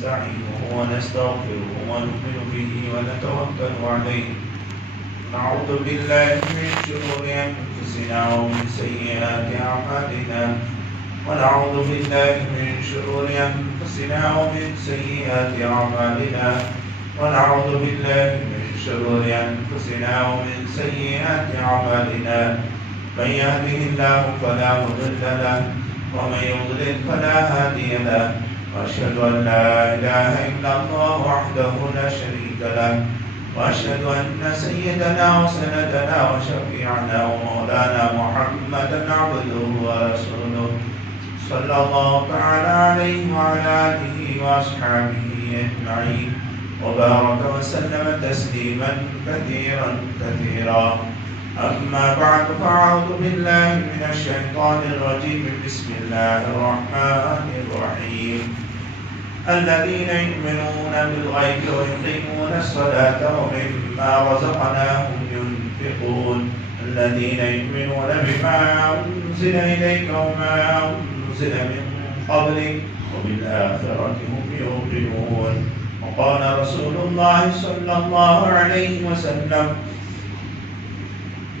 ونستعينه ونستغفره ونؤمن به ونتوكل عليه نعوذ بالله من شرور أنفسنا ومن سيئات أعمالنا ونعوذ بالله من شرور أنفسنا ومن سيئات أعمالنا ونعوذ بالله من شرور أنفسنا ومن سيئات أعمالنا من يهده الله فلا مضل له ومن يضلل فلا هادي له وأشهد أن لا إله إلا الله وحده لا شريك له وأشهد أن سيدنا وسندنا وشفيعنا ومولانا محمدا عبده ورسوله صلى الله تعالى عليه وعلى آله وأصحابه أجمعين وبارك وسلم تسليما كثيرا كثيرا أما بعد فأعوذ بالله من الشيطان الرجيم بسم الله الرحمن الرحيم الذين يؤمنون بالغيب ويقيمون الصلاة ومما رزقناهم ينفقون الذين يؤمنون بما أنزل إليك وما أنزل من قبلك وبالآخرة هم يوقنون وقال رسول الله صلى الله عليه وسلم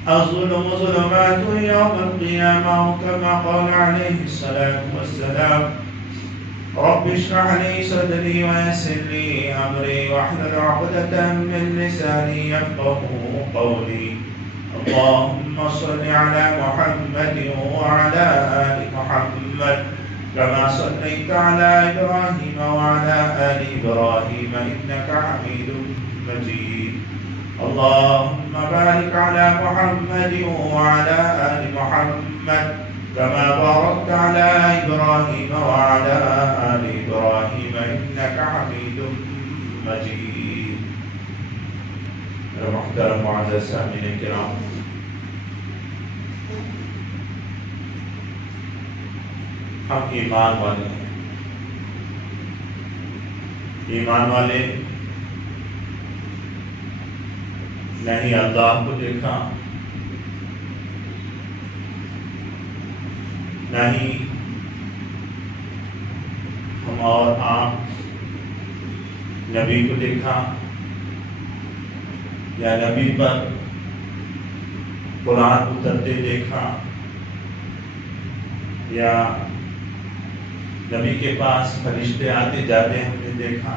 الظلم ظلمات يوم القيامة كما قال عليه الصلاة والسلام رب اشرح لي صدري ويسر لي أمري واحلل عقدة من لساني يفقهوا قولي اللهم صل على محمد وعلى آل محمد كما صليت على إبراهيم وعلى آل إبراهيم إنك حميد مجيد اللهم بارك على محمد وعلى آل محمد كما باركت على إبراهيم وعلى آل إبراهيم إنك حميد مجيد. محترم معزز سامعین کرام، ہم ایمان والے ہیں. ایمان والے نہیں اللہ کو دیکھا، نہیں ہم اور آپ نبی کو دیکھا یا نبی پر قرآن اترتے دیکھا یا نبی کے پاس فرشتے آتے جاتے ہم نے دیکھا.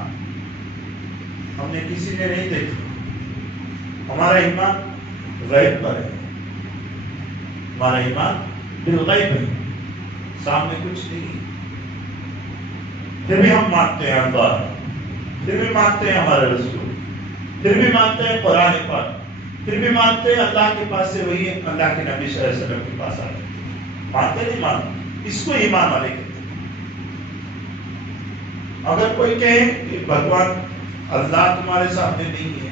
ہم نے کسی نے نہیں دیکھا. ہمارا ایمان غیب پر ہے، ہمارا ایمان بالغیب ہے، سامنے کچھ نہیں. پھر بھی ہم مانتے ہیں اللہ، پھر بھی مانتے ہیں ہمارے رسول، پھر بھی مانتے ہیں قرآن پاک، پھر بھی مانتے ہیں اللہ کے پاس سے وہی اللہ کے نبی صلی اللہ علیہ وسلم کے پاس آتے. مانتے نہیں مانتے، اس کو ایمان والے کہتے ہیں. اگر کوئی کہے کہ بھگوان اللہ تمہارے سامنے نہیں ہے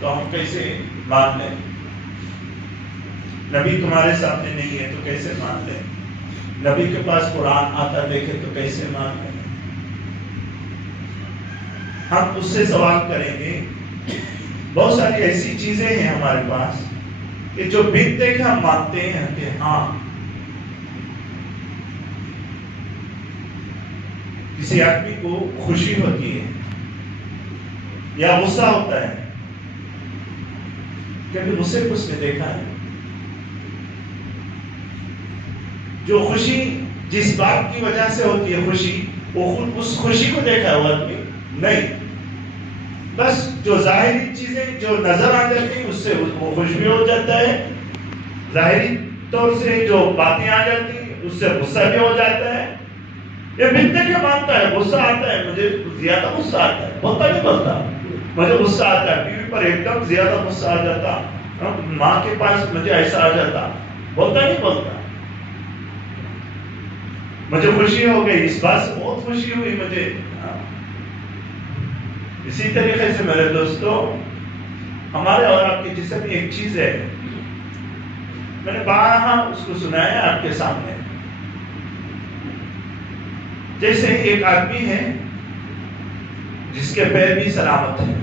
تو ہم کیسے مان لیں؟ نبی تمہارے سامنے نہیں ہے تو کیسے مان لیں؟ نبی کے پاس قرآن آتا دیکھے تو کیسے مان لیں؟ ہم اس سے سوال کریں گے. بہت ساری ایسی چیزیں ہیں ہمارے پاس کہ جو بن دیکھے ہم مانتے ہیں کہ ہاں. کسی آدمی کو خوشی ہوتی ہے یا غصہ ہوتا ہے، کبھی غصے کو اس نے دیکھا ہے؟ جو خوشی جس بات کی وجہ سے ہوتی ہے خوشی، وہ خود اس خوشی کو دیکھا ہے وہ آدمی نہیں. بس جو ظاہری چیزیں جو نظر آ جاتی ہیں اس سے وہ خوش بھی ہو جاتا ہے، ظاہری طور سے جو باتیں آ جاتی ہیں اس سے غصہ بھی ہو جاتا ہے. یہ بنتے کے مانتا ہے، غصہ آتا ہے، مجھے زیادہ غصہ آتا ہے، بولتا نہیں بولتا، مجھے غصہ آتا ہے، بیوی پر ایک دم زیادہ غصہ آ جاتا، ماں کے پاس مجھے ایسا آ جاتا، بولتا نہیں بولتا. مجھے خوشی ہو گئی، اس بات سے بہت خوشی ہوئی مجھے. اسی طریقے سے میرے دوستو، ہمارے اور آپ کے جسم میں ایک چیز ہے، میں نے بارہا اس کو سنایا آپ کے سامنے. جیسے ایک آدمی ہے جس کے پیر بھی سلامت ہیں،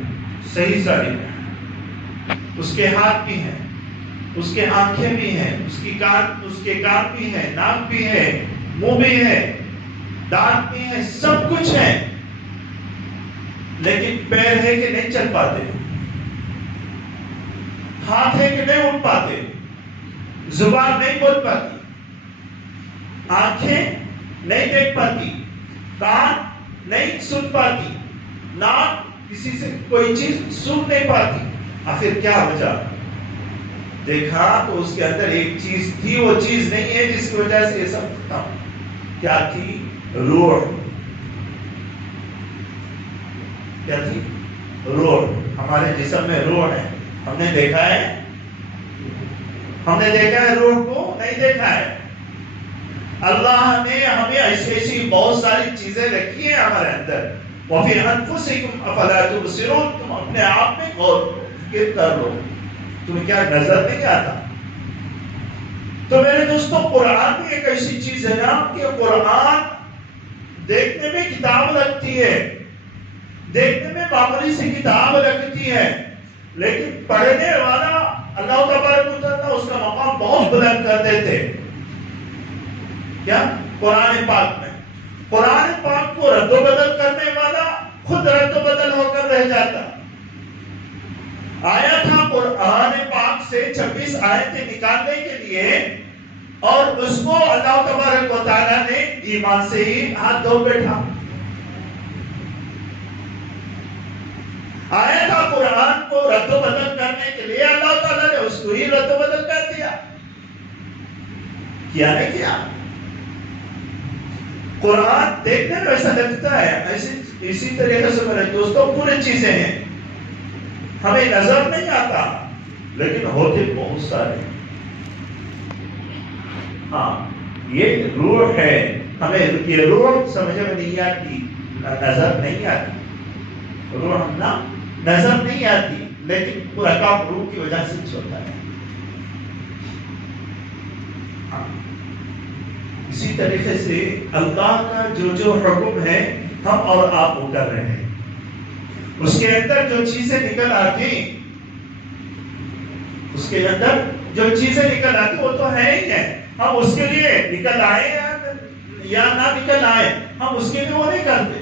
صحیح سالم ہے، اس کے ہاتھ بھی ہیں، اس کے آنکھیں بھی ہیں، اس کے کان بھی ہیں، ناک بھی ہے، منہ بھی ہے، دانت بھی ہے، سب کچھ ہے. لیکن پیر ہے کہ نہیں چل پاتے، ہاتھ ہے کہ نہیں اٹھ پاتے، زبان نہیں بول پاتی، آنکھیں نہیں دیکھ پاتی، کان نہیں سن پاتی، ناک کسی سے کوئی چیز سن نہیں پاتی. آخر کیا وجہ؟ دیکھا تو اس کے اندر ایک چیز تھی، وہ چیز نہیں ہے جس کی وجہ سے یہ سب تھا. کیا تھی؟ روح. کیا تھی؟ روح. ہمارے جسم میں روح ہے. ہم نے دیکھا ہے؟ ہم نے دیکھا ہے روح کو؟ نہیں دیکھا ہے. اللہ نے ہمیں ایسی بہت ساری چیزیں رکھی ہیں ہمارے اندر. وَفِي أَنفُسِكُمْ أَفَلَا تُبْصِرُونَ. تم اپنے آپ میں غور فکر کر لو، تمہیں کیا نظر نہیں آتا؟ تو میرے دوستوں، قرآن بھی ایک ایسی چیز ہے نا کہ قرآن دیکھنے میں کتاب لگتی ہے، دیکھنے میں معمولی سی کتاب لگتی ہے، لیکن پڑھنے والا اللہ تبارک و تعالیٰ اس کا مقام بہت بلند کر دیتے. کیا؟ قرآن پاک میں. قرآن پاک کو رد و بدل کرنے والا خود رد و بدل ہو کر رہ جاتا. آیا تھا قرآن پاک سے 26 آیتیں نکالنے کے لیے، اور اس کو اللہ تبارک و تعالیٰ نے ایمان سے ہی ہاتھ دھو بیٹھا. آیا تھا قرآن کو رد و بدل کرنے کے لیے، اللہ تعالیٰ نے اس کو ہی رد و بدل کر دیا. کیا نہیں کیا؟ قرآن دیکھنے میں ایسا لگتا ہے، اسی طریقے سے میرے دوستوں پوری چیزیں ہیں، ہمیں نظر نہیں آتا لیکن ہوتے بہت سارے. ہاں، یہ روح ہے. ہمیں یہ روح سمجھ میں نہیں آتی، نظر نہیں آتی. روح ہم نا نظر نہیں آتی، لیکن پورا کام روح کی وجہ سے ہوتا ہے. اسی طریقے سے اللہ کا جو حکم ہے ہم اور آپ وہ کر رہے ہیں. اس کے اندر جو چیزیں نکل آتی، اس کے اندر جو چیزیں نکل آتی وہ تو ہے ہی ہے. ہم اس کے لیے نکل آئے یا نہ نکل آئے، ہم اس کے لیے وہ نہیں کرتے.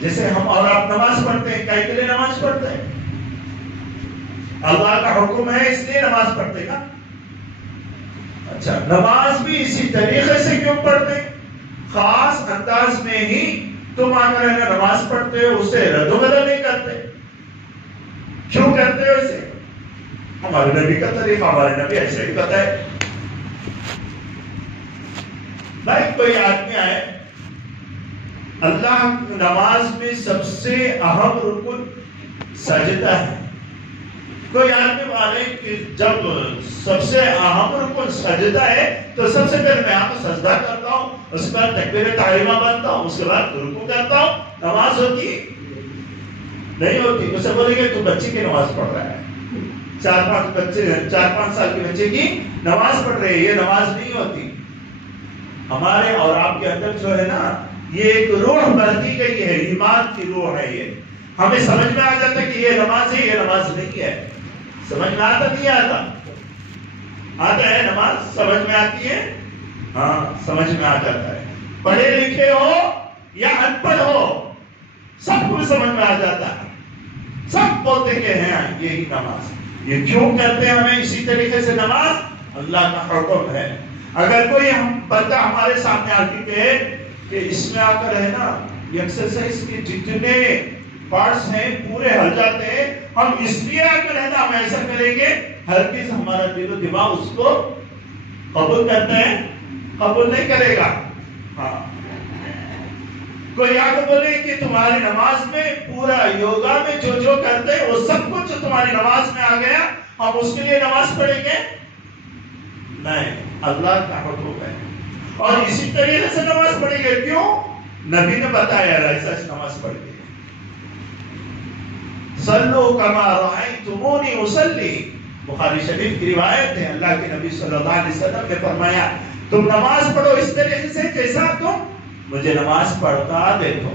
جیسے ہم اور آپ نماز پڑھتے ہیں، کائے کے لیے نماز پڑھتے ہیں؟ اللہ کا حکم ہے اس لیے نماز پڑھتے نا. اچھا، نماز بھی اسی طریقے سے کیوں پڑھتے؟ خاص انداز میں ہی تم آ کر نماز پڑھتے ہو، اسے رد و بدل نہیں کرتے. کیوں کرتے ہو اسے؟ ہمارے نبی کا طریقہ، ہمارے نبی ایسے ہی بتائے. بھائی کوئی آدمی آئے، اللہ نماز میں سب سے اہم رکن سجدہ ہے. کوئی آدمی والے کہ جب سب سے اہم رکن سجدہ ہے تو سب سے پہلے میں آپ کو سجدہ کرتا ہوں، اس کے بعد تکبیر تحریمہ بنتا ہوں، اس کے بعد رکوع کرتا ہوں. نماز ہوتی نہیں ہوتی. اسے بولیں گے تو بچے کی نماز پڑھ رہا ہے، 4-5 سال کے بچے کی نماز پڑھ رہے ہیں. یہ نماز نہیں ہوتی. ہمارے اور آپ کے اندر جو ہے نا، یہ ایک روح بڑھتی گئی ہے، ایمان کی روح ہے. یہ ہمیں سمجھ میں آ جاتا ہے کہ یہ نماز ہے، یہ نماز نہیں ہے. سمجھ میں آتا نہیں آتا؟ آتا ہے. نماز سمجھ میں آتی ہے؟ ہاں، سمجھ میں آ جاتا ہے. پڑھے لکھے ہو یا ان پڑھ ہو، سب کو سمجھ میں آ جاتا ہے. سب بولتے کہ ہیں یہی نماز. یہ کیوں کرتے ہیں ہمیں اسی طریقے سے نماز؟ اللہ کا حکم ہے. اگر کوئی بندہ ہمارے سامنے آ کے کہے کہ اس میں آ کر ہے نا ایکسرسائز کے جتنے پارٹس ہیں پورے ہل جاتے ہیں، ہم اس لیے آ کر ہے نا ہم ایسا کریں گے، ہرگز ہمارا دل و دماغ اس کو قبول کرتا ہے؟ قبول نہیں کرے گا. ہاں، کوئی آ کے بولے کہ تمہاری نماز میں پورا یوگا میں جو کرتے ہیں وہ سب کچھ تمہاری نماز میں آ گیا، ہم اس کے لیے نماز پڑھیں گے؟ نہیں، اللہ کا حکم ہے. اور اسی طریقے سے نماز پڑھیں گے. کیوں؟ نبی نے بتایا ایسا نماز پڑھیں گے. صلو کما رأیتمونی اصلی، بخاری شریف کی روایت ہے. اللہ کے نبی صلی اللہ علیہ وسلم نے فرمایا تم نماز پڑھو اس طریقے سے جیسا تم مجھے نماز پڑھتا دیکھو.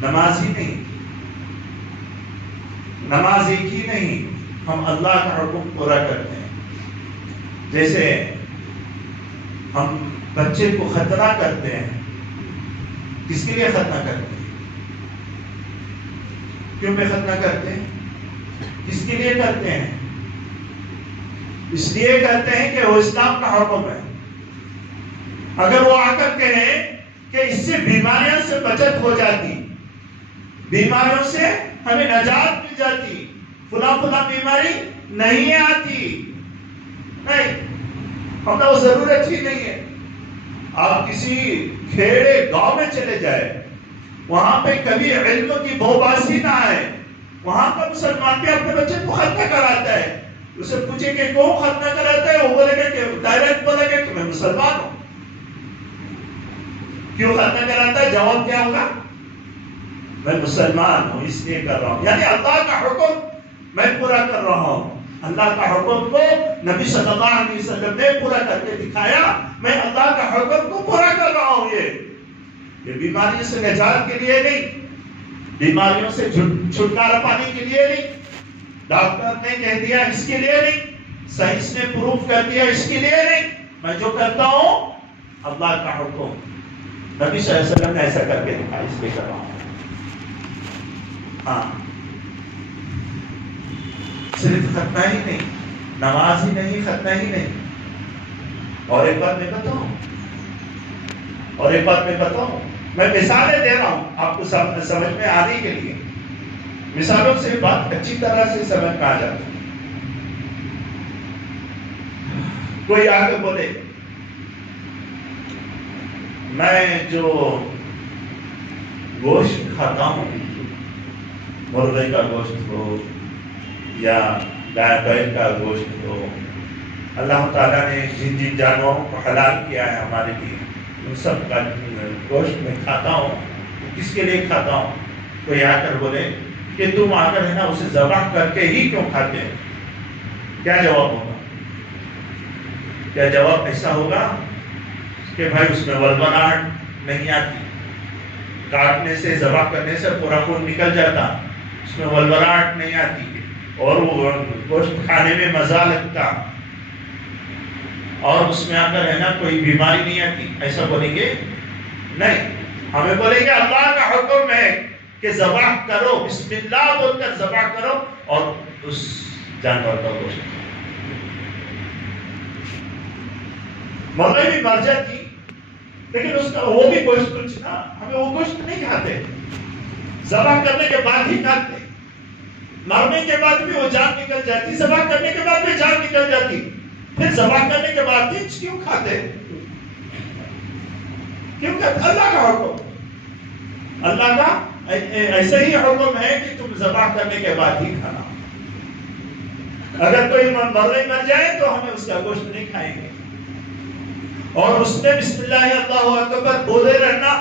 نماز ہی نہیں، نماز ایک ہی نہیں، ہم اللہ کا حکم پورا کرتے ہیں. جیسے ہم بچے کو ختنہ کرتے ہیں، کس کے لیے ختنہ کرتے ہیں؟ کیوں پہ ختنہ کرتے ہیں؟ کس کے لیے کرتے ہیں؟ اس لیے کرتے ہیں کہ وہ اسلام کا حکم ہے۔ اگر وہ آ کر کہیں کہ اس سے بیماریوں سے بچت ہو جاتی، بیماریوں سے ہمیں نجات مل جاتی، فلاں فلاں بیماری نہیں آتی، نہیں، ہمیں وہ ضرورت ہی نہیں ہے۔ آپ کسی کھیڑے گاؤں میں چلے جائے، وہاں پہ کبھی علم کی بہباسی نہ آئے، وہاں کا مسلمان بھی اپنے بچے کو ختنہ کراتا ہے۔ اسے پوچھے کہ کیوں ختنہ کراتا ہے، وہ بولے گا کہ ڈائریکٹ بولے گا کہ میں مسلمان ہوں۔ کیوں ختنہ کراتا ہے؟ جواب کیا ہوگا؟ میں مسلمان ہوں اس لیے کر رہا ہوں، یعنی اللہ کا حکم میں پورا کر رہا ہوں۔ اللہ کا حکم کو نبی صلی اللہ علیہ وسلم نے پورا کر کے دکھایا، میں اللہ کا حکم کو پورا کر رہا ہوں۔ یہ بیماریوں سے نجات کے لیے نہیں، بیماریوں سے چھٹکارا پانے کے لیے نہیں، ڈاکٹر نے کہہ دیا اس کے لیے نہیں، سائنس نے پروف کر دیا اس کے لیے نہیں، میں جو کرتا ہوں اللہ کا حکم، نبی صلی اللہ علیہ وسلم نے ایسا کر کے دکھایا، اس لیے کر رہا ہوں۔ ہاں، صرف ختنہ ہی نہیں، نماز ہی نہیں، ختنہ ہی نہیں۔ اور ایک بات میں بتاؤں، میں مثالیں دے رہا ہوں آپ کو سمجھ میں آنے کے لیے، مثالوں سے بات اچھی طرح سے سمجھ میں آ جاتی ہے۔ کوئی آ کے بولے میں جو گوشت کھاتا ہوں، مرغے کا گوشت ہو یا گائے بیل کا گوشت ہو، اللہ تعالیٰ نے جن جن جانوروں کو حلال کیا ہے ہمارے لیے، ان سب کا گوشت میں کھاتا ہوں، کس کے لیے کھاتا ہوں؟ کوئی آ کر بولے کہ تم آ کر ہے نا اسے ذبح کر کے ہی کیوں کھاتے ہیں؟ کیا جواب ہوگا؟ کیا جواب ایسا ہوگا کہ بھائی اس میں ولولاہٹ نہیں آتی، کاٹنے سے ذبح کرنے سے پورا خون نکل جاتا، اس میں ولولاہٹ نہیں آتی اور وہ گوشت کھانے میں مزہ لگتا، اور اس میں اگر ہے نا کوئی بیماری نہیں آتی، ایسا بولیں گے؟ نہیں، ہمیں بولیں گے اللہ کا حکم ہے کہ ذبح کرو، بسم اللہ بول کر ذبح کرو اور اس جانور کا گوشت۔ مرغی بھی مر جاتی لیکن اس کا وہ بھی گوشت کچھ نا، ہمیں وہ گوشت نہیں کھاتے، ذبح کرنے کے بعد ہی کھاتے، مرنے کے بعد بھی وہ جان نکل جاتی، ذبح کرنے کے بعد بھی جان نکل جاتی، پھر ذبح کرنے کے بعد ہی کیوں کھاتے؟ کیوں کھاتے؟ اللہ کا حکم، اللہ کا ایسا ہی حکم ہے کہ تم ذبح کرنے کے بعد ہی کھانا۔ اگر کوئی مرغی مر جائے تو ہمیں اس کا گوشت نہیں کھائیں گے، اور اس میں بسم اللہ اللہ اکبر بولے رہنا،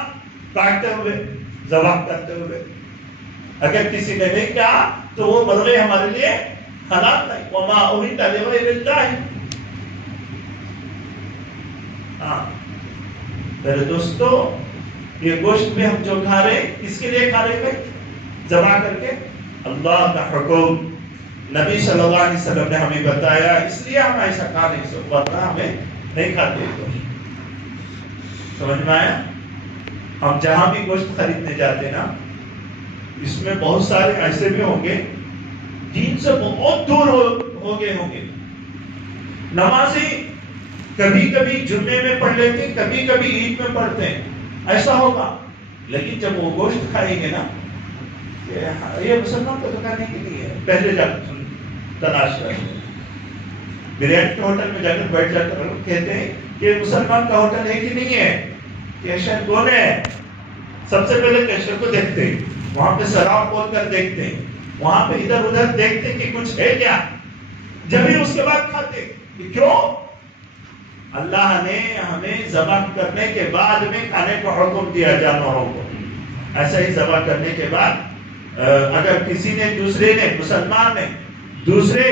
کاٹتے ہوئے، ذبح کرتے ہوئے۔ اگر کسی نے نہیں کہا تو وہ مرغی ہمارے لیے حلال نہیں۔ وما اہل لغیر اللہ۔ ہاں میرے دوستو، یہ گوشت بھی ہم جو کھا رہے ہیں کس کے لیے کھا رہے ہیں؟ ذبح کر کے اللہ کا حکم نبی صلی اللہ علیہ وسلم نے ہمیں بتایا، اس لیے ہم ایسا کھا نہیں سکتے، ورنہ ہمیں نہیں کھاتے گوشت۔ سمجھ میں آیا؟ ہم جہاں بھی گوشت خریدنے جاتے نا، اس میں بہت سارے ایسے بھی ہوں گے دین سے بہت دور ہو گئے ہوں گے، نمازیں کبھی کبھی جمعے میں پڑھ لیتے، کبھی کبھی عید میں پڑھتے ہیں، ایسا ہوگا، لیکن جب وہ گوشت کھائیں گے نا، یہ مسلمان کو بتانے کے لیے پہلے جا تلاش کرتے، بریانی کے ہوٹل میں جا کر بیٹھ جا کر کہتے ہیں کہ مسلمان کا ہوٹل ہے کہ نہیں ہے، کیشر کون ہے؟ سب سے پہلے کیشر کو دیکھتے ہیں، وہاں پہ شراب کھول کر دیکھتے ہیں، وہاں پہ ادھر ادھر دیکھتے کہ کچھ ہے کیا، جب ہی اس کے بعد کھاتے۔ کیوں؟ اللہ نے ہمیں ذبح کرنے کے بعد میں کھانے کو حکم دیا جانوروں کو، ایسا ہی ذبح کرنے کے بعد اگر کسی نے دوسرے نے مسلمان نے دوسرے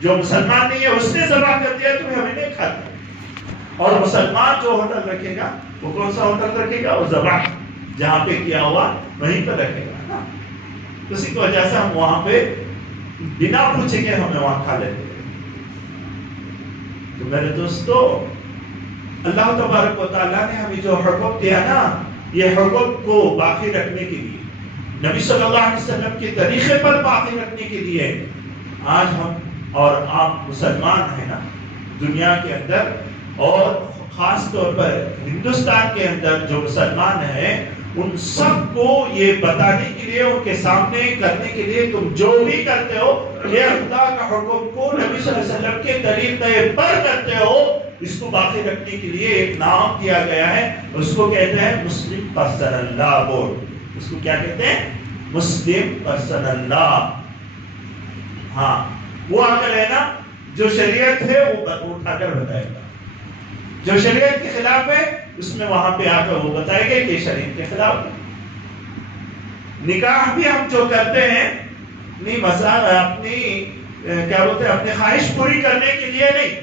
جو مسلمان نہیں ہے اس نے ذبح کر دیا تو ہمیں نہیں کھاتے۔ اور مسلمان جو ہوٹل رکھے گا وہ کون سا ہوٹل رکھے گا؟ وہ ذبح جہاں پہ کیا ہوا وہیں پہ رکھے گا، اسی کی وجہ سے ہم وہاں پہ بنا پوچھے کہ ہمیں وہاں کھا لیتے ہیں۔ تو میرے دوستو، اللہ تبارک و تعالیٰ نے ہمیں جو حکم دیا نا، یہ حکم کو باقی رکھنے کے لیے، نبی صلی اللہ علیہ وسلم کے طریقے پر باقی رکھنے کے لیے آج ہم اور آپ مسلمان ہیں نا دنیا کے اندر، اور خاص طور پر ہندوستان کے اندر جو مسلمان ہیں ان سب کو یہ بتانے کے لیے، ان کے سامنے کرنے کے لیے، تم جو بھی کرتے ہو یہ اللہ کا حکم کو نبی صلی اللہ علیہ وسلم کے طریقے پر کرتے ہو، اس کو باقی رکھنے کے لیے ایک نام دیا گیا ہے، اس کو کہتے ہیں مسلم پرسنل لا بورڈ۔ اس کو کیا کہتے ہیں؟ مسلم پرسنل لا۔ ہاں، وہ آ کر ہے نا جو شریعت ہے وہ اٹھا کر بتائے گا، جو شریعت کے خلاف ہے اس میں وہاں پہ آ کر وہ بتائے گا کہ شریعت کے خلاف ہے۔ نکاح بھی ہم جو کرتے ہیں اپنی اپنی کیا بولتے ہیں اپنی خواہش پوری کرنے کے لیے نہیں،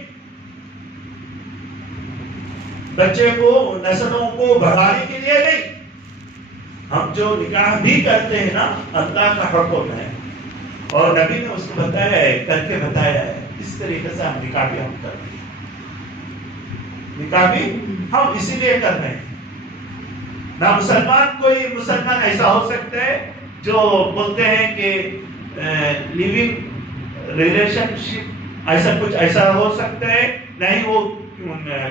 بچے کو نسلوں کو بڑھانے کے لیے نہیں، ہم جو نکاح بھی کرتے ہیں نا اللہ کا حکم ہے اور نبی نے اس کو بتایا ہے، کر کے بتایا ہے، اس طریقے سے ہم نکاح بھی ہم کرتے ہیں۔ نکاح بھی ہم اسی لیے کر رہے ہیں نہ کوئی مسلمان ایسا ہو سکتا ہے جو بولتے ہیں کہ لیونگ ریلیشن شپ ایسا کچھ ایسا ہو سکتا ہے، نہیں وہ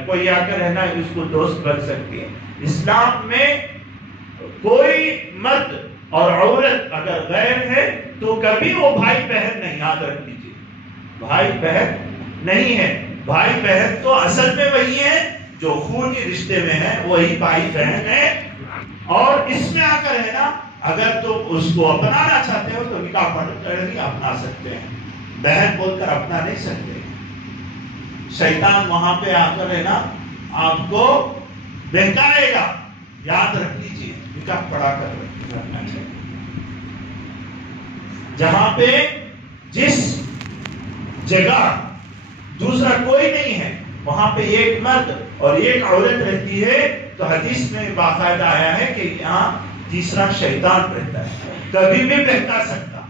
کوئی آ کر رہنا اس کو دوست بن سکتی ہے۔ اسلام میں کوئی مرد اور عورت اگر غیر ہے تو کبھی وہ بھائی بہن نہیں، یاد رکھ لیجیے، بھائی بہن نہیں ہے۔ بھائی بہن تو اصل میں وہی ہے جو خونی رشتے میں ہے، وہی بھائی بہن ہے، اور اس میں آ کر ہے نا اگر تو اس کو اپنانا چاہتے ہو تو نکاح پڑھ کر ہی اپنا سکتے ہیں، بہن بول کر اپنا نہیں سکتے۔ شیطان وہاں پہ آ کر ہے نا آپ کو بہکائے گا، یاد رکھ لیجیے، نکاح پڑھا کر رکھنا چاہیے۔ جہاں پہ جس جگہ دوسرا کوئی نہیں ہے وہاں پہ ایک مرد اور ایک عورت رہتی ہے تو حدیث میں باقاعدہ آیا ہے کہ یہاں تیسرا شیطان رہتا ہے، کبھی بھی بہکا سکتا۔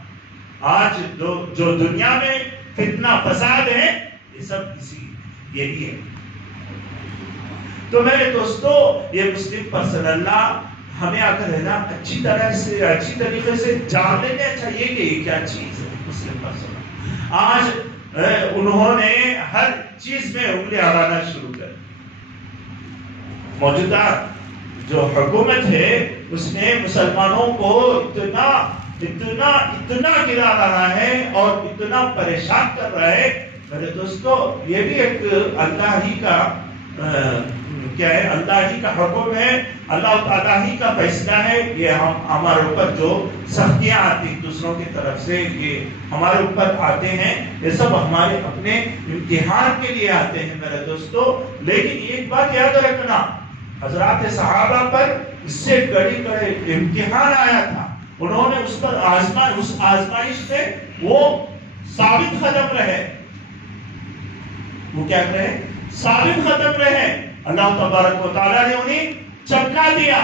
آج جو دنیا میں فتنہ فساد ہے یہ سب یہی ہے۔ تو میرے دوستو، یہ مسلم پرسنل لا ہمیں آ کر ہے نا اچھی طرح سے اچھی طریقے سے جان لینا چاہیے کہ یہ کیا چیز ہے مسلم پرسنل۔ آج انہوں نے ہر چیز میں انگلی اڑانا شروع کر، موجودہ جو حکومت ہے اس نے مسلمانوں کو اتنا گرا رہا ہے اور اتنا پریشان کر رہا ہے۔ میرے دوستو، یہ بھی ایک اللہ ہی کا کیا ہے، اللہ ہی کا حکم ہے، اللہ تعالیٰ ہی کا فیصلہ ہے۔ یہ ہمارے اوپر جو سختیاں آتی دوسروں کی طرف سے یہ ہمارے اوپر آتے ہیں، یہ سب ہمارے اپنے امتحان کے لیے آتے ہیں میرے دوستو۔ لیکن ایک بات یاد رکھنا، حضرات صحابہ پر اس سے کڑے امتحان آیا تھا، انہوں نے اس پر اس آزمائش میں وہ ثابت قدم رہے۔ وہ کیا رہے؟ ثابت قدم رہے۔ اللہ تبارک و تعالیٰ نے انہیں چمکا دیا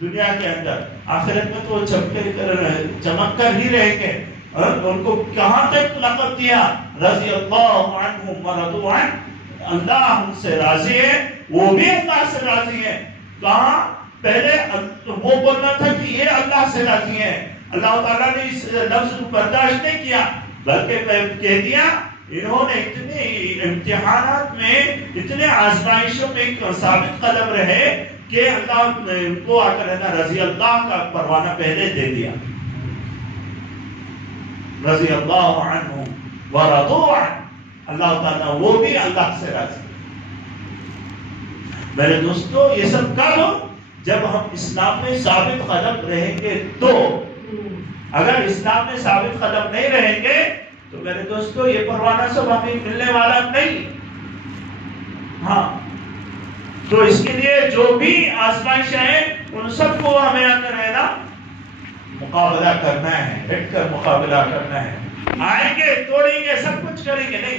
دنیا کے اندر، آخرت میں تو چمک کر ہی رہیں گے۔ ان کو کہاں تک لقب دیا؟ رضی اللہ عنہم ورضوا عنہ، اللہ ہم سے راضی ہے، وہ بھی اللہ سے راضی ہے۔ کہاں؟ پہلے وہ بولنا تھا کہ یہ اللہ سے راضی ہے، اللہ تعالیٰ نے اس لفظ کو برداشت نہیں کیا، بلکہ کہہ دیا انہوں نے اتنے امتحانات میں اتنے آزمائشوں میں ثابت قدم رہے کہ اللہ نے ان کو آ کر رضی اللہ کا پروانہ پہلے دے دیا۔ رضی اللہ عنہ ورضوا عنہ، اللہ تعالیٰ وہ بھی اللہ سے راضی۔ میرے دوستو، یہ سب کب؟ جب ہم اسلام میں ثابت قدم رہیں گے تو۔ اگر اسلام میں ثابت قدم نہیں رہیں گے تو میرے دوستو یہ پروانہ سب ہمیں ملنے والا نہیں۔ ہاں، تو اس کے لیے جو بھی آزمائشیں ہیں ان سب کو ہمیں اندر ہے نا مقابلہ کرنا ہے، ڈٹ کر مقابلہ کرنا ہے۔ آئیں گے، توڑیں گے، سب کچھ کریں گے نہیں۔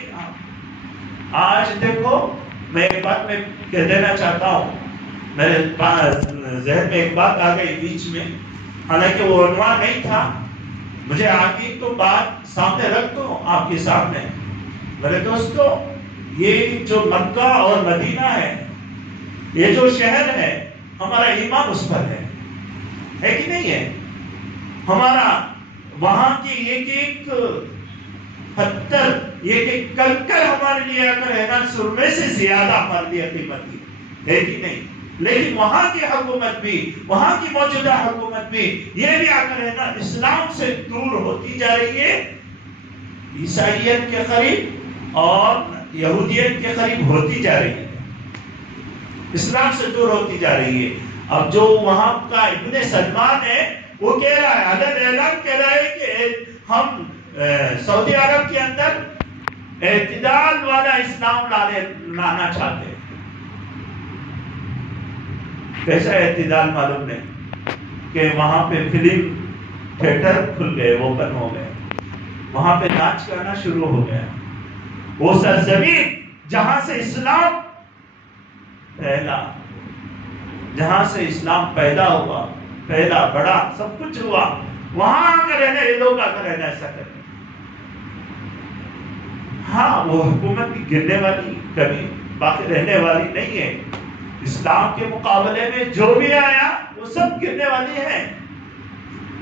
آج دیکھو، میں ایک بات میں کہہ دینا چاہتا ہوں، میرے ذہن میں ایک بات آ گئی بیچ میں، حالانکہ وہ عنوان نہیں تھا، مجھے آگے تو بات سامنے رکھ دو آپ کے سامنے۔ میرے دوستو، یہ جو مکہ اور مدینہ ہے یہ جو شہر ہے ہمارا ایمان اس پر ہے کہ نہیں ہے؟ ہمارا وہاں کی ایک ایک پتھر، ایک ایک کنکر ہمارے لیے اگر ہے نا سرمے سے زیادہ ہمارے لیے قیمتی ہے کہ نہیں؟ لیکن وہاں کی حکومت بھی، وہاں کی موجودہ حکومت بھی یہ بھی اگر ہے نا اسلام سے دور ہوتی جا رہی ہے، عیسائیت کے قریب اور یہودیت کے قریب ہوتی جا رہی ہے، اسلام سے دور ہوتی جا رہی ہے۔ اب جو وہاں کا ابن سلمان ہے وہ کہہ رہا ہے، عدد اعلان کہہ رہا ہے کہ ہم سعودی عرب کے اندر اعتدال والا اسلام لانا چاہتے ہیں۔ کیسا اعتدال معلوم نہیں کہ وہاں پہ فلم تھیٹر کھل گئے، اوپن ہو گئے، وہاں پہ ناچ کرنا شروع ہو گیا۔ وہ سرزمین جہاں سے اسلام پھیلا، جہاں سے اسلام پیدا ہوا، پھیلا، بڑا، سب کچھ ہوا، وہاں آگر رہنا، یہ لوگ آگر رہنا ایسا کریں۔ ہاں وہ حکومت کی گرنے والی کبھی باقی رہنے والی نہیں ہے۔ اسلام کے مقابلے میں جو بھی آیا وہ سب گرنے والی ہے۔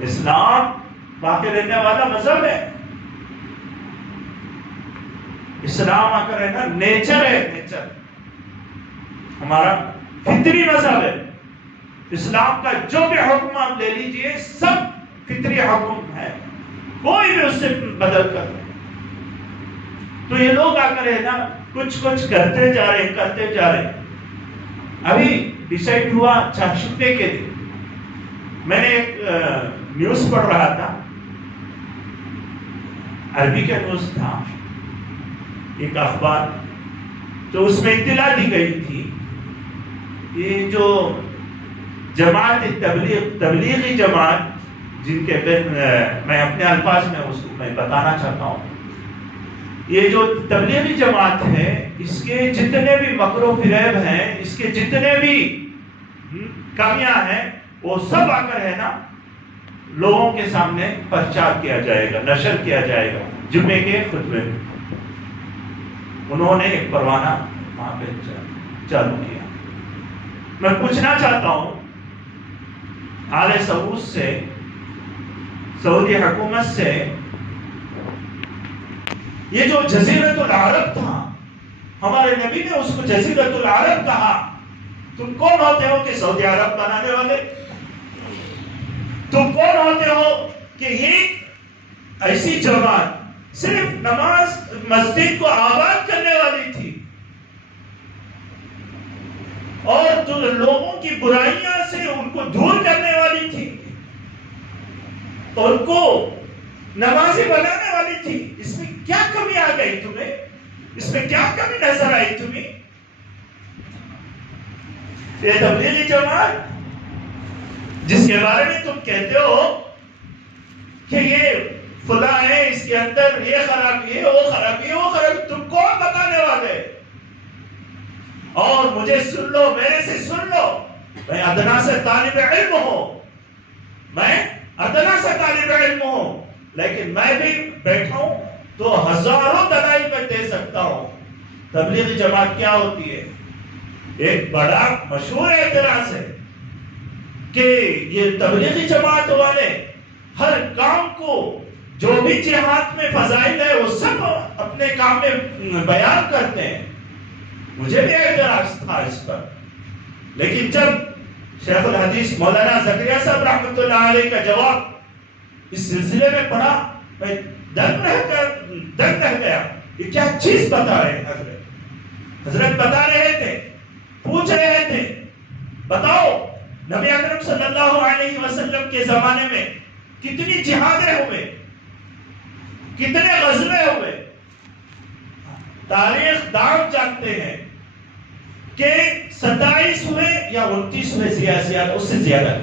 اسلام باقی رہنے والا مذہب ہے۔ اسلام آ کر رہنا نیچر ہے، نیچر ہمارا فطری مذہب ہے۔ اسلام کا جو بھی حکم آپ لے لیجئے سب فطری حکم ہے، کوئی بھی اس سے بدل کر نہیں۔ تو یہ لوگ آ کر ہے نا کچھ کرتے جا رہے۔ ابھی ڈیسائیڈ ہوا چاہشتے کے دن میں نے ایک نیوز پڑھ رہا تھا، عربی کا نیوز تھا، ایک اخبار، تو اس میں اطلاع دی گئی تھی یہ جو جماعت تبلیغی جماعت، جن کے میں اپنے الفاظ میں اس کو میں بتانا چاہتا ہوں، یہ جو تبلیغی جماعت ہے اس کے جتنے بھی مکر و فریب ہیں، اس کے جتنے بھی کمیاں ہیں، وہ سب آ کر ہے نا لوگوں کے سامنے پرچار کیا جائے گا، نشر کیا جائے گا۔ جمعے کے خطبے میں انہوں نے ایک پروانہ وہاں پہ چالو کیا۔ میں پوچھنا چاہتا ہوں آل سعود سے، سعودی حکومت سے، یہ جو جزیرۃ العرب تھا، ہمارے نبی نے اس کو جزیرۃ العرب کہا، تم کون ہوتے ہو کہ سعودی عرب بنانے والے؟ تم کون ہوتے ہو کہ یہ ایسی جماعت صرف نماز مسجد کو آباد کرنے والی تھی اور جو لوگوں کی برائیاں سے ان کو دور کرنے والی تھی، ان کو نمازی بنانے والی تھی، اس میں کیا کمی آ گئی تمہیں؟ اس میں کیا کمی نظر آئی تمہیں؟ یہ تبلیغی جماعت جس کے بارے میں تم کہتے ہو کہ یہ فلاں ہے، اس کے اندر یہ خرابی ہے، وہ خرابی ہے، وہ خرابی، تم کون بتانے والے؟ اور مجھے سن لو، میرے سے سن لو، میں ادنا سے طالب علم ہوں، میں ادنا سے طالب علم ہوں، لیکن میں بھی بیٹھا ہوں تو ہزاروں دلائل میں دے سکتا ہوں۔ تبلیغی جماعت کیا ہوتی ہے؟ ایک بڑا مشہور اعتراض ہے کہ یہ تبلیغی جماعت والے ہر کام کو، جو بھی جہاد میں فضائل ہے وہ سب اپنے کام میں بیان کرتے ہیں۔ مجھے بھی اعتراض تھا اس پر، لیکن جب شیخ الحدیث مولانا زکریا صاحب رحمۃ اللہ علیہ کا جواب اس سلسلے میں پڑھا، میں دنگ رہ گیا، یہ کیا چیز بتا رہے ہیں حضرت؟ حضرت بتا رہے تھے، پوچھ رہے تھے، بتاؤ نبی اکرم صلی اللہ علیہ وسلم کے زمانے میں کتنی جہادیں ہوئے، کتنے غزوے ہوئے؟ تاریخ دان جانتے ہیں کہ 27 ہوئے یا 29 ہوئے، زیادہ اس سے زیادہ،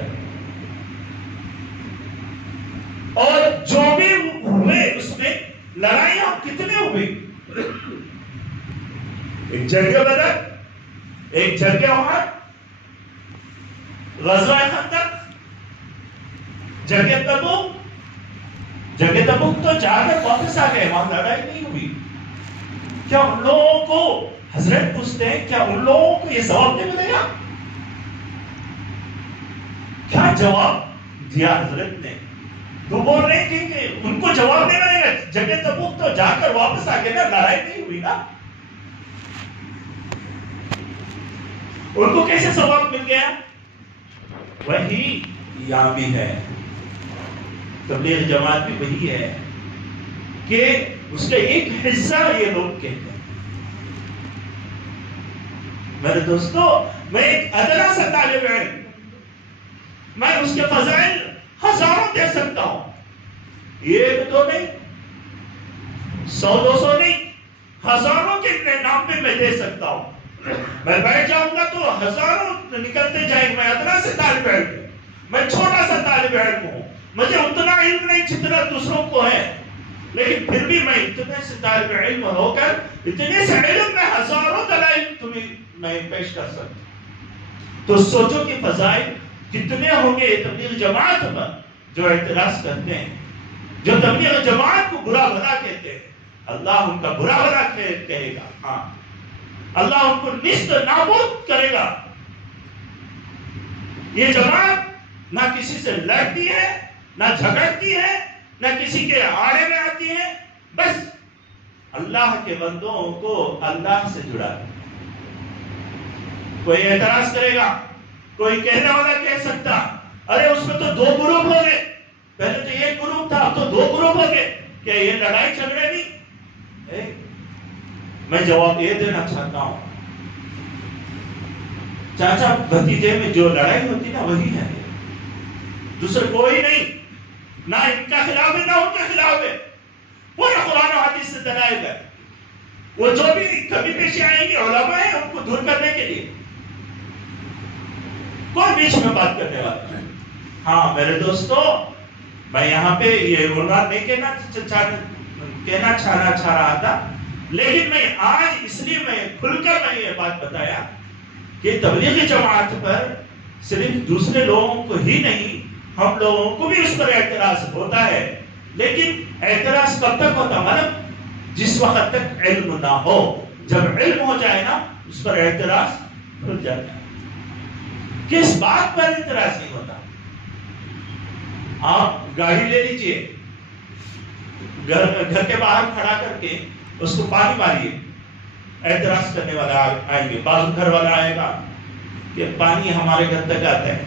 اور جو بھی ہوئے اس میں لڑائیاں کتنے ہوئی؟ ایک جنگ بدر، ایک جنگ احد، غزوہ خندق، جنگ تبوک۔ جنگ تبوک تو جا کر واپس آ گئے، وہاں لڑائی نہیں ہوئی۔ کیا ان لوگوں کو، حضرت پوچھتے ہیں، کیا ان لوگوں کو یہ ثواب نہیں ملے گا؟ کیا جواب دیا حضرت نے؟ تو بول رہے تھے کہ ان کو جواب دینا ہے، جگہ تبوک تو جا کر واپس آ گئے نا، لڑائی نہیں ہوئی نا، ان کو کیسے ثواب مل گیا؟ وہی یہاں بھی ہے، تبلیغ جماعت بھی وہی ہے کہ اس کا ایک حصہ یہ لوگ کہتے ہیں. میرے دوستو، میں ایک ادنا سا طالب علم، میں اس کے فضائل ہزاروں دے سکتا ہوں، ایک دو نہیں، 100-200 نہیں، ہزاروں کے نام پہ میں دے سکتا ہوں. میں بیٹھ جاؤں گا تو ہزاروں نکلتے جائیں گے. میں ادنا سے طالب علم ہوں، میں چھوٹا سا طالب علم ہوں، مجھے اتنا علم نہیں جتنا دوسروں کو ہے، لیکن پھر بھی میں اتنے سے طالب علم ہو کر اتنے سے علم میں ہزاروں دلائل تمہیں میں پیش کر سکتا ہوں. تو سوچو کہ فضائل کتنے ہوں گے تبلیغ جماعت پر جو اعتراض کرتے ہیں، جو تبلیغ جماعت کو برا بھلا کہتے ہیں. اللہ ان کا برا بھلا کہے گا، ہاں اللہ ان کو نیست نابود کرے گا. یہ جماعت نہ کسی سے لڑتی ہے، نہ جھگڑتی ہے، نہ کسی کے آڑے میں آتی ہے، بس اللہ کے بندوں کو اللہ سے جڑا ہے. کوئی اعتراض کرے گا، کوئی کہنے والا کہہ سکتا ارے اس میں تو 2 گروپ ہو گئے، پہلے تو ایک گروپ تھا اب تو 2 گروپ ہو گئے، کیا یہ لڑائی جھگڑے نہیں؟ میں جواب یہ دینا چاہتا ہوں، چاچا بھتیجے میں جو لڑائی ہوتی نا وہی ہے، دوسرے کوئی نہیں، نہ ان کا خلاف ہے نہ ان کے خلاف ہے. پورے قرآن و حدیث سے دلائل ہے. وہ جو بھی کبھی پیش آئیں گے علماء ہیں ان کو دور کرنے کے لیے، کوئی بیچ میں بات کرنے والا نہیں. ہاں میرے دوستو، میں یہاں پہ یہ عنوان نہیں کہنا چاہ رہا تھا، لیکن میں آج اس لیے میں کھل کر میں یہ بات بتایا کہ تبلیغی جماعت پر صرف دوسرے لوگوں کو ہی نہیں، ہم لوگوں کو بھی اس پر اعتراض ہوتا ہے. لیکن اعتراض کب تک ہوتا؟ مطلب جس وقت تک علم نہ ہو. جب علم ہو جائے نا اس پر اعتراض کھل جاتا ہے. کس بات پر اعتراض نہیں ہوتا؟ آپ گاڑی لے لیجئے، گھر کے باہر کھڑا کر کے اس کو پانی ماریے، اعتراض کرنے والا آئیں گے. بعض گھر والا آئے گا کہ پانی ہمارے گھر تک آتا ہے،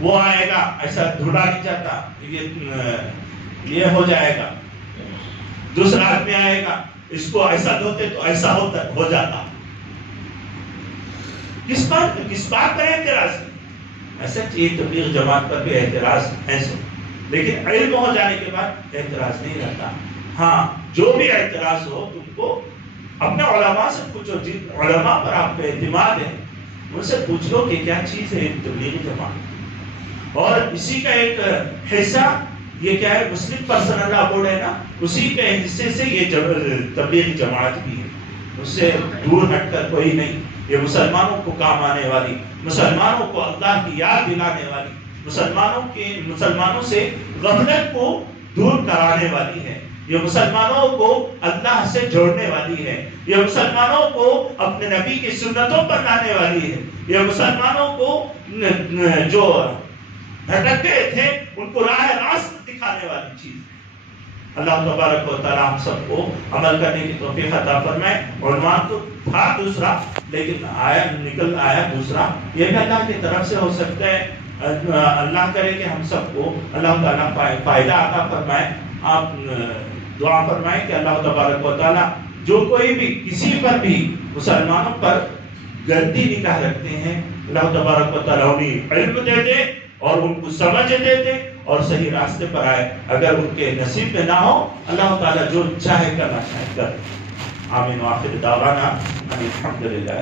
وہ آئے گا ایسا دھڑا نہیں جاتا، یہ ہو جائے گا. دوسرا آدمی آئے گا، اس کو ایسا دھوتے تو ایسا ہو جاتا. کس بات پر اعتراض؟ ایسا چیز تبلیغ جماعت پر بھی اعتراض ہے، لیکن علم ہو جانے کے بعد اعتراض نہیں رہتا. ہاں جو بھی اعتراض ہو تم کو اپنے علماء سے پوچھو، جن علماء پر آپ کو اعتماد ہے ان سے پوچھ لو کہ کیا چیز ہے تبلیغ جماعت. اور اسی کا ایک حصہ یہ کیا ہے، مسلم پرسنل لا بورڈ ہے نا، اسی کے حصے سے یہ تبلیغ جماعت بھی ہے. اس سے دور ہٹ کر کوئی نہیں. یہ مسلمانوں کو کام آنے والی، مسلمانوں کو اللہ کی یاد دلانے والی، مسلمانوں سے غفلت کو دور کرانے والی ہے. یہ مسلمانوں کو اللہ سے جوڑنے والی ہے. یہ مسلمانوں کو اپنے نبی کی سنتوں پر لانے والی ہے. یہ مسلمانوں کو جو بھٹکتے تھے ان کو راہ راست دکھانے والی چیز. اللہ تبارک و تعالی ہم سب کو عمل کرنے کی توفیق عطا فرمائے. عنوان تو تھا دوسرا لیکن نکل آیا دوسرا. یہ بھی اللہ کی طرف سے ہو سکتا ہے. اللہ کرے کہ ہم سب کو اللہ تعالیٰ فائدہ عطا فرمائے. آپ دعا فرمائیں کہ اللہ تبارک و تعالیٰ جو کوئی بھی کسی پر بھی مسلمانوں پر گندی نگاہ رکھتے ہیں، اللہ تبارک و تعالیٰ انہیں علم دے دے اور ان کو سمجھ دے دے اور صحیح راستے پر آئے. اگر ان کے نصیب میں نہ ہو، اللہ تعالیٰ جو چاہے کرنا چاہے کر. آمین. وآخر دعوانا الحمدللہ.